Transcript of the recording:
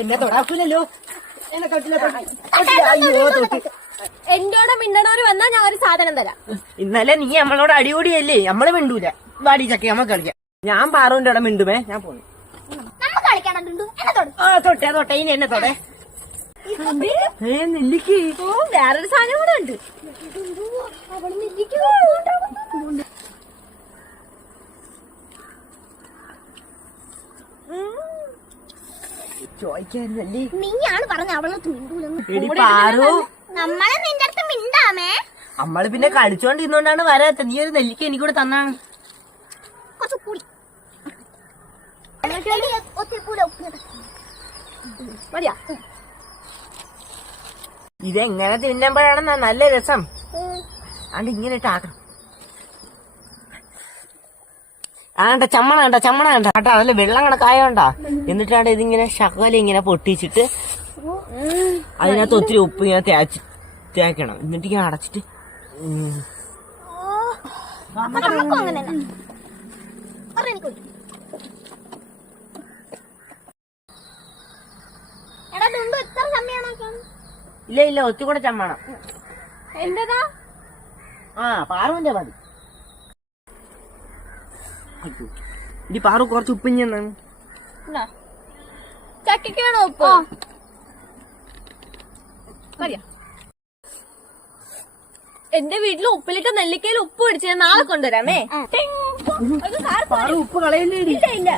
എന്നെ തൊടാക്കൂലല്ലോ. എന്നെ തൊട്ടില്ല. അയ്യോ തൊട്ടി. എന്റോടെ മിണ്ടണവര് വന്നാ ഞാൻ ഒരു സാധനം തരാം. ഇന്നലെ നീ നമ്മളോട് അടികൂടിയല്ലേ നമ്മൾ മിണ്ടൂല. വാടി ചക്കി നമ്മൾ കളിക്കാം. ഞാൻ പാറുവിന്റെ അവിടെ മിണ്ടുമേ. ഞാൻ പോന്നു. ആ തൊട്ടേ തൊട്ടേ. ഇനി എന്നെ തൊടേ. ഏ നെല്ലിക്ക്. ഓ വേറൊരു സാധനം കൂടെ ഉണ്ട്. ചോദിക്കാൻ നെല്ലി നീയാണ് പറഞ്ഞ അവളെ തുണ്ടൂലെന്ന് എടി പാറു. നമ്മളെ നിന്റെ അടുത്ത് മിണ്ടാമേ? നമ്മൾ പിന്നെ കളിച്ചോണ്ടിരുന്നോണ്ടാണ് വരാത്ത. നീ ഒരു നെല്ലിക്ക എനിക്കൂടെ തന്നാണ്. കുറച്ച് കൂടി ഒത്തിരി കൂടെ മതിയാ. ഇതെങ്ങനെ തിന്നുമ്പോഴാണെന്നാ നല്ല രസം. അത് ഇങ്ങനെ ഇട്ടാക്കണം. ആണ്ട ചമ്മണ കണ്ട ചമ്മണ കണ്ട കേട്ടോ അതിൽ വെള്ളം കണക്കായോണ്ടാ എന്നിട്ടാണ്ട് ഇതിങ്ങനെ ശകല ഇങ്ങനെ പൊട്ടിച്ചിട്ട് അതിനകത്ത് ഒത്തിരി ഉപ്പ് ഇങ്ങനെ തേച്ച് തേക്കണം. എന്നിട്ട് ഇങ്ങനെ അടച്ചിട്ട് ഇല്ല ഇല്ല ഒത്തിരി കൂടെ ചമ്മണം. എന്റേതാ? ആ പാറുവിന്റെ മതി. അയ്യോ. ഇനി പാറു കുറച്ച് ഉപ്പിഞ്ഞു ചക്കയ്ക്കാണോ ഉപ്പ്. എന്റെ വീട്ടിൽ ഉപ്പിലിട്ട നെല്ലിക്കയിൽ ഉപ്പ് പിടിച്ചു നാളെ കൊണ്ടുവരാമേ. ഉപ്പ് കളയല്ലേ ഇല്ല.